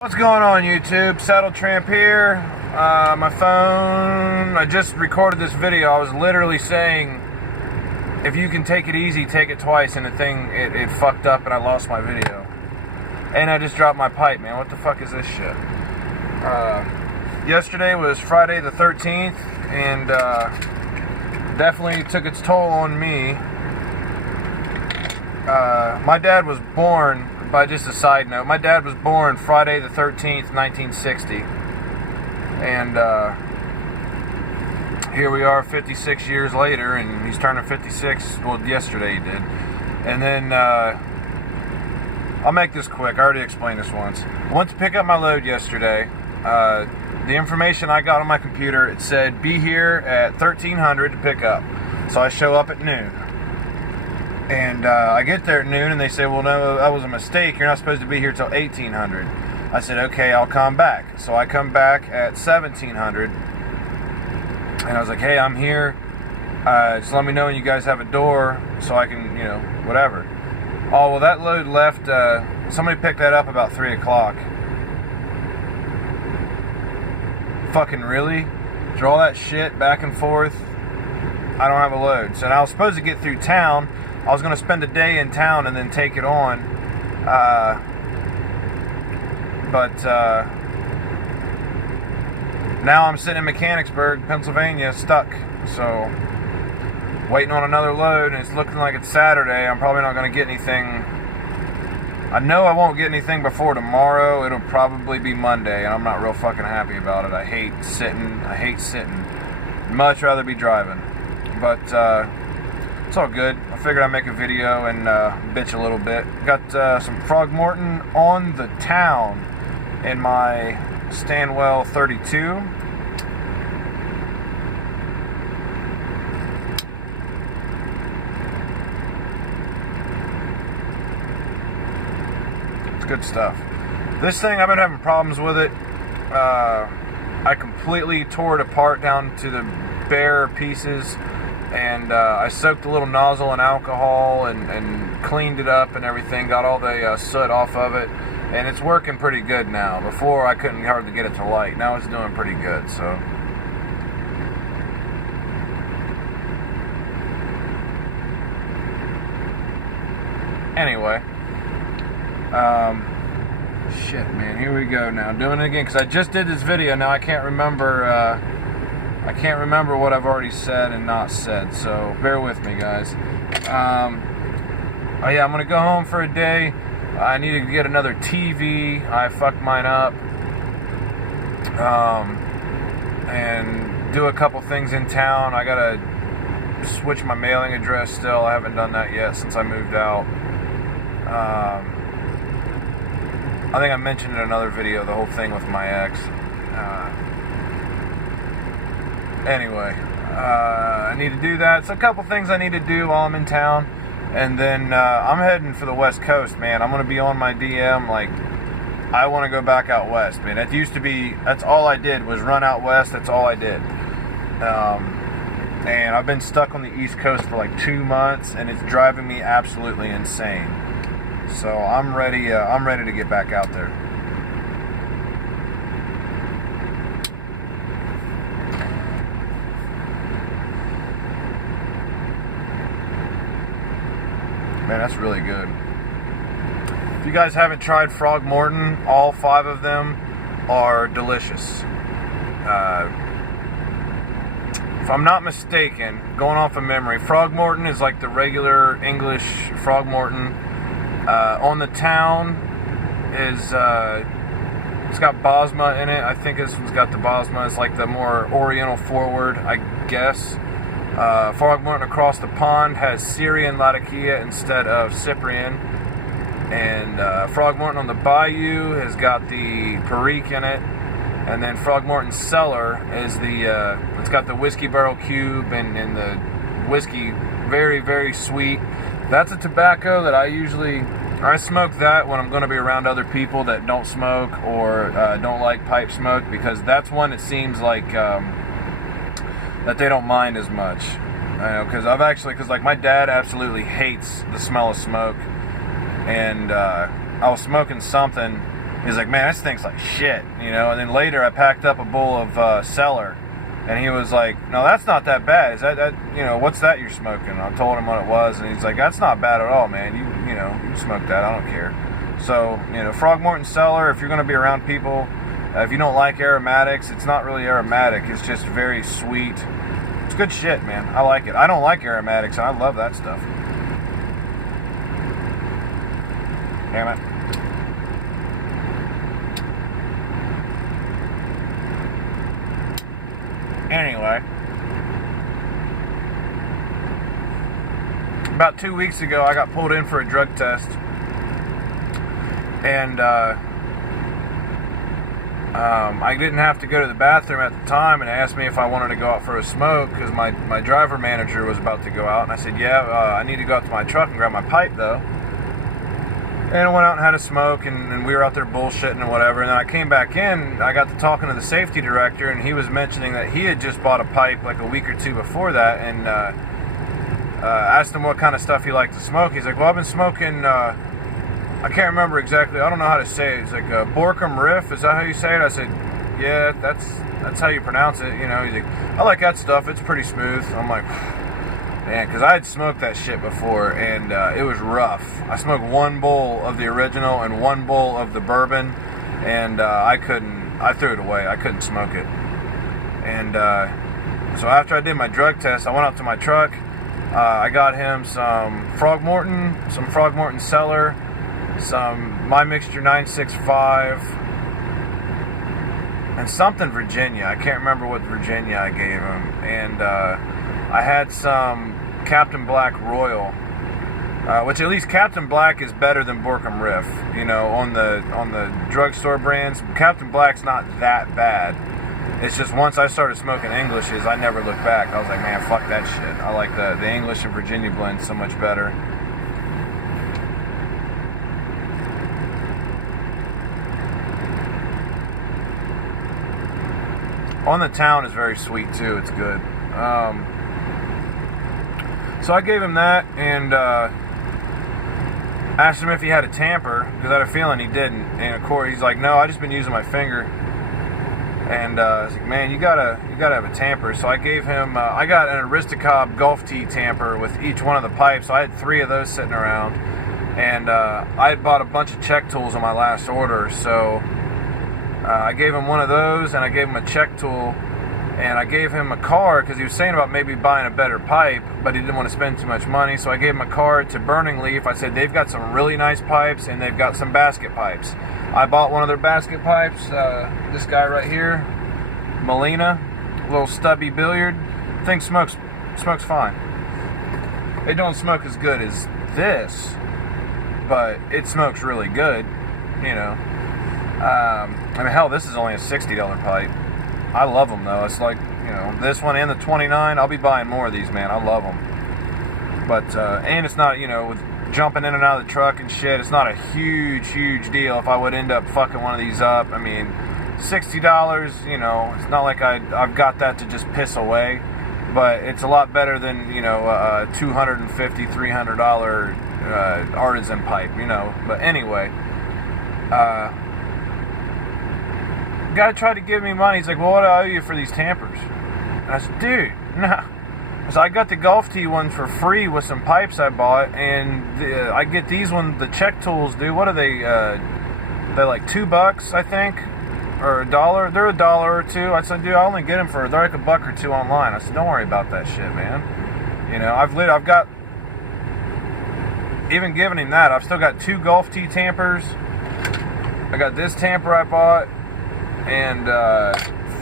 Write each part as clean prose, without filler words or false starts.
What's going on, YouTube? Saddle Tramp here. My phone, I just recorded this video. I was literally saying, if you can take it easy, take it twice, and the thing, it fucked up and I lost my video. And I just dropped my pipe, man. What the fuck is this shit? Yesterday was Friday the 13th, and definitely took its toll on me. My dad was born, by just a side note, my dad was born Friday the 13th, 1960. And here we are 56 years later, and he's turning 56, well, yesterday he did. And then, I'll make this quick, I already explained this once. I went to pick up my load yesterday. The information I got on my computer, it said, be here at 1300 to pick up. So I show up at noon. And I get there at noon, and they say, well, no, that was a mistake. You're not supposed to be here till 1800. I said, okay, I'll come back. So I come back at 1700. And I was like, hey, I'm here. Just let me know when you guys have a door so I can, you know, whatever. Oh, well, that load left. Somebody picked that up about 3 o'clock. Fucking really? Draw that shit back and forth. I don't have a load. So now I was supposed to get through town. I was going to spend a day in town and then take it on. But now I'm sitting in Mechanicsburg, Pennsylvania, stuck. So, waiting on another load, and it's looking like it's Saturday. I'm probably not going to get anything. I know I won't get anything before tomorrow. It'll probably be Monday, and I'm not real fucking happy about it. I hate sitting. Much rather be driving. But, it's all good. I figured I'd make a video and bitch a little bit. Got some Frog Morton on the town in my Stanwell 32. It's good stuff. This thing, I've been having problems with it. I completely tore it apart down to the bare pieces. And I soaked a little nozzle in alcohol and cleaned it up and everything, got all the soot off of it, and it's working pretty good now. Before, I couldn't hardly get it to light. Now it's doing pretty good, so. Anyway. Shit, man, here we go now. Doing it again, because I just did this video. Now I can't remember, what I've already said and not said, so bear with me, guys. Oh yeah, I'm gonna go home for a day. I need to get another TV. I fucked mine up. And do a couple things in town. I gotta switch my mailing address still. I haven't done that yet since I moved out. I think I mentioned in another video the whole thing with my ex. Anyway, I need to do that. So a couple things I need to do while I'm in town. And then I'm heading for the West Coast, man. I'm going to be on my DM, like, I want to go back out west, man. That used to be, that's all I did was run out west. That's all I did. And I've been stuck on the East Coast for like 2 months, and it's driving me absolutely insane. So I'm ready to get back out there. Man, that's really good. If you guys haven't tried Frog Morton, all 5 of them are delicious. If I'm not mistaken, going off of memory, Frog Morton is like the regular English Frog Morton. On the town is, it's got Basma in it. I think this one's got the Basma. It's like the more Oriental forward, I guess. Frog Morton across the pond has Syrian Latakia instead of Cyprian. And Frog Morton on the Bayou has got the Perique in it. And then Frog Morton Cellar is it's got the whiskey barrel cube and the whiskey, very, very sweet. That's a tobacco that I smoke that when I'm going to be around other people that don't smoke or don't like pipe smoke, because that's one that seems like that they don't mind as much. I know, because like my dad absolutely hates the smell of smoke, and I was smoking something He's like, man, that stinks like shit, you know. And then later I packed up a bowl of Cellar, and he was like, no, that's not that bad. Is that you know, what's that you're smoking? I told him what it was, and he's like, that's not bad at all, man. You know, you smoke that, I don't care. So, you know, Frogmorton Cellar, if you're going to be around people, if you don't like aromatics, it's not really aromatic. It's just very sweet. It's good shit, man. I like it. I don't like aromatics, and I love that stuff. Damn it. Anyway, about 2 weeks ago, I got pulled in for a drug test, and I didn't have to go to the bathroom at the time, and they asked me if I wanted to go out for a smoke, because my driver manager was about to go out, and I said, yeah, I need to go out to my truck and grab my pipe, though. And I went out and had a smoke, and we were out there bullshitting and whatever. And then I came back in, I got to talking to the safety director, and he was mentioning that he had just bought a pipe like a week or two before that, and asked him what kind of stuff he liked to smoke. He's like, well, I've been smoking, I can't remember exactly, I don't know how to say it. It's like Borkum Riff, is that how you say it? I said, yeah, that's how you pronounce it, you know. He's like, I like that stuff, it's pretty smooth. I'm like, man, because I had smoked that shit before, and it was rough. I smoked one bowl of the original and one bowl of the bourbon, and I threw it away. I couldn't smoke it. And so after I did my drug test, I went out to my truck. I got him some Frogmorton Cellar, some My Mixture 965, and something Virginia. I can't remember what Virginia I gave him. And I had some Captain Black Royal, which at least Captain Black is better than Borkum Riff. You know, on the drugstore brands, Captain Black's not that bad. It's just once I started smoking Englishes, I never looked back. I was like, man, fuck that shit. I like the English and Virginia blend so much better. On the Town is very sweet too. It's good. So I gave him that and asked him if he had a tamper, because I had a feeling he didn't. And of course he's like, no, I just been using my finger. And I was like, man, you gotta have a tamper. So I gave him, I got an Aristocob Gulf Tea tamper with each one of the pipes. So I had 3 of those sitting around. And I had bought a bunch of check tools on my last order. So I gave him one of those, and I gave him a check tool. And I gave him a card, because he was saying about maybe buying a better pipe, but he didn't want to spend too much money. So I gave him a card to Burning Leaf. I said, they've got some really nice pipes, and they've got some basket pipes. I bought one of their basket pipes. This guy right here, Molina, little stubby billiard. Thing smokes fine. It don't smoke as good as this, but it smokes really good, you know. I mean, hell, this is only a $60 pipe. I love them, though. It's like, you know, this one and the 29, I'll be buying more of these, man. I love them. But, and it's not, you know, with jumping in and out of the truck and shit, it's not a huge deal if I would end up fucking one of these up. I mean, $60, you know, it's not like I've got that to just piss away, but it's a lot better than, you know, a $250, $300 artisan pipe, you know. But anyway, guy tried to give me money. He's like, well, what do I owe you for these tampers? And I said, dude, no. So I got the Gulf Tea one for free with some pipes I bought, and I get these ones, the check tools, dude. What are they? They're like $2, I think, or $1. They're $1 or $2. I said, dude, I only get them for, they're like $1 or $2 online. I said, don't worry about that shit, man. You know, I've got, even giving him that, I've still got 2 Gulf Tea tampers. I got this tamper I bought, and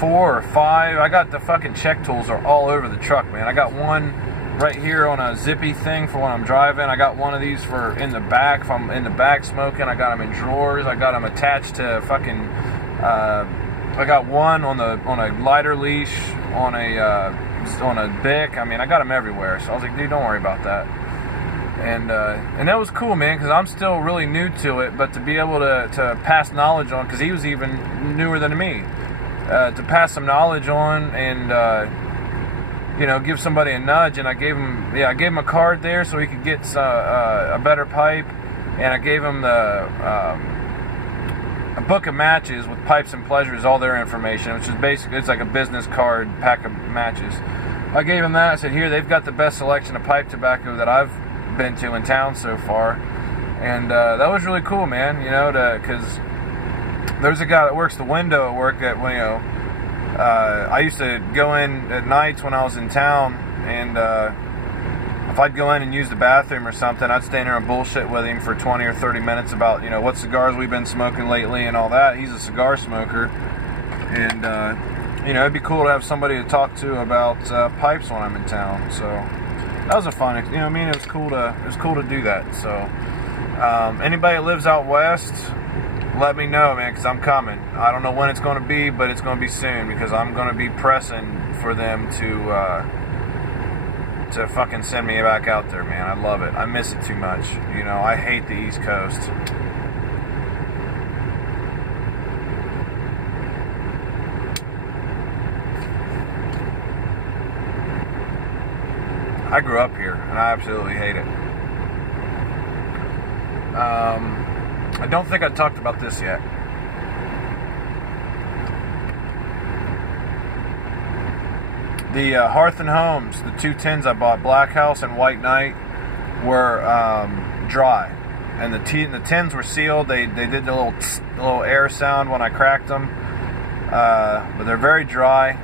4 or 5. I got the fucking check tools are all over the truck, man. I got one right here on a zippy thing for when I'm driving. I got one of these for in the back if I'm in the back smoking. I got them in drawers. I got them attached to fucking. I got one on a lighter leash on a Bic. I mean, I got them everywhere. So I was like, dude, don't worry about that. And that was cool, man, because I'm still really new to it. But to be able to pass knowledge on, because he was even newer than me. To pass some knowledge on and you know, give somebody a nudge. And I gave him a card there so he could get a better pipe, and I gave him the a book of matches with pipes and pleasures, all their information, which is basically, it's like a business card pack of matches. I gave them that. I said, here, they've got the best selection of pipe tobacco that I've been to in town so far. And that was really cool, man, you know, because there's a guy that works the window at work at, you know, I used to go in at nights when I was in town, and if I'd go in and use the bathroom or something, I'd stand there and bullshit with him for 20 or 30 minutes about, you know, what cigars we've been smoking lately and all that. He's a cigar smoker, and you know, it'd be cool to have somebody to talk to about pipes when I'm in town. So that was a fun, you know what I mean? It was cool to do that. So anybody that lives out west, let me know, man, because I'm coming. I don't know when it's going to be, but it's going to be soon, because I'm going to be pressing for them to fucking send me back out there, man. I love it. I miss it too much. You know, I hate the East Coast. I grew up here, and I absolutely hate it. I don't think I talked about this yet. The Hearth and Homes, the two tins I bought, Black House and White Knight, were dry, and the tins were sealed. They did the little air sound when I cracked them, but they're very dry.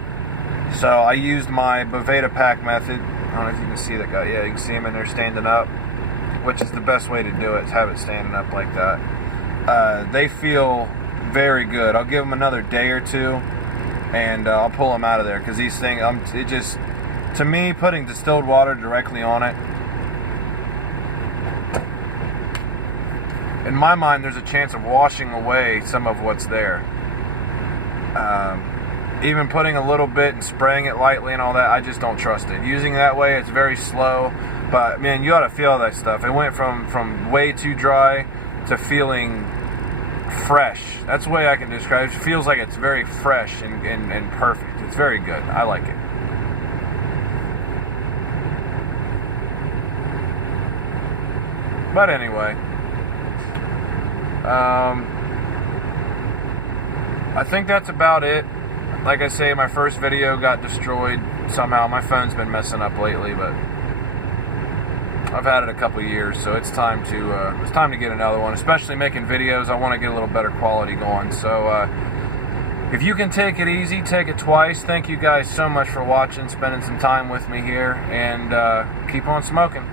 So I used my Boveda pack method. I don't know if you can see that guy. Yeah, you can see him in there standing up, which is the best way to do it, is have it standing up like that. They feel very good. I'll give them another day or two, and I'll pull them out of there, because these things, it just, to me, putting distilled water directly on it, in my mind, there's a chance of washing away some of what's there. Even putting a little bit and spraying it lightly and all that, I just don't trust it. Using it that way, it's very slow, but man, you ought to feel that stuff. It went from way too dry to feeling fresh. That's the way I can describe it. It feels like it's very fresh and perfect. It's very good. I like it. But anyway, I think that's about it. Like I say, my first video got destroyed somehow. My phone's been messing up lately, but I've had it a couple years, so it's time to get another one. Especially making videos, I want to get a little better quality going. So if you can take it easy, take it twice. Thank you guys so much for watching, spending some time with me here, and keep on smoking.